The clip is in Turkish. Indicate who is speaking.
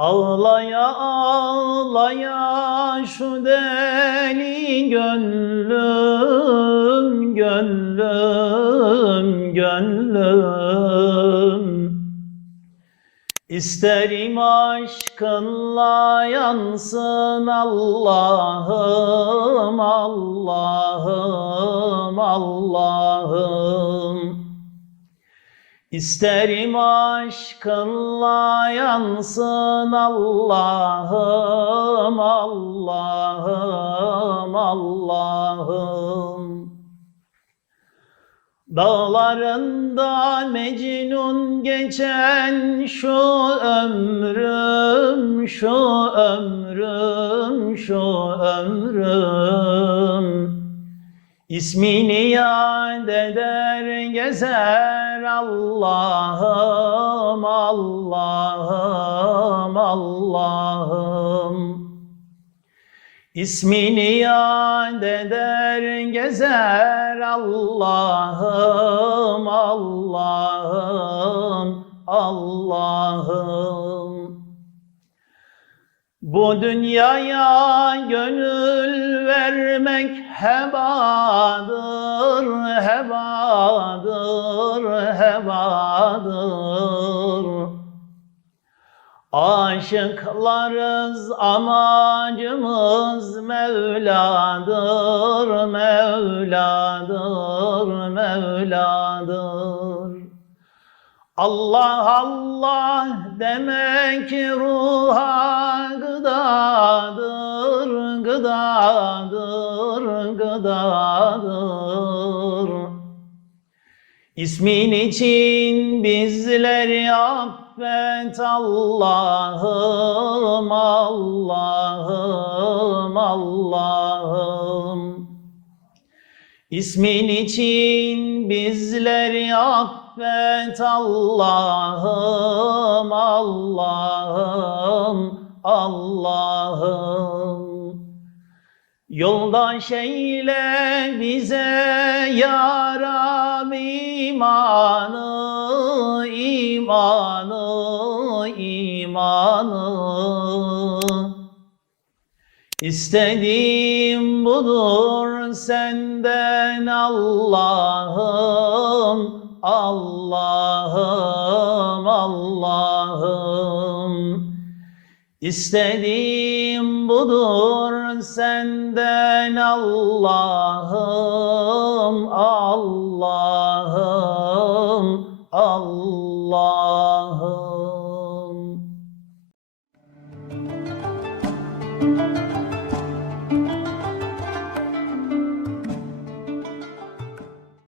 Speaker 1: Ağlaya ağlaya şu deli gönlüm, gönlüm, gönlüm. İsterim aşkınla yansın Allah'ım, Allah'ım, Allah'ım. İsterim aşkınla yansın Allah'ım, Allah'ım, Allah'ım. Dağlarında Mecnun geçen şu ömrüm, şu ömrüm, şu ömrüm. İsmini yad eder gezer Allah'ım, Allah'ım, Allah'ım. İsmini yad eder gezer Allah'ım, Allah'ım, Bu dünyaya gönül vermek hebadır, hebadır, hebadır. Aşıklarız amacımız Mevladır, Mevladır, Mevladır. Allah Allah demek ruha gıdadır, gıdadır, gıdadır. İsmin için bizleri affet Allah'ım, Allah'ım, İsmin için bizleri affet Allah'ım, Allah'ım, Allah'ım. Yoldaş eyle bize ya Rab imanı, İstediğim budur senden Allah'ım, Allah'ım, Allah'ım. İstediğim budur senden Allah'ım, Allah'ım, Allah'ım.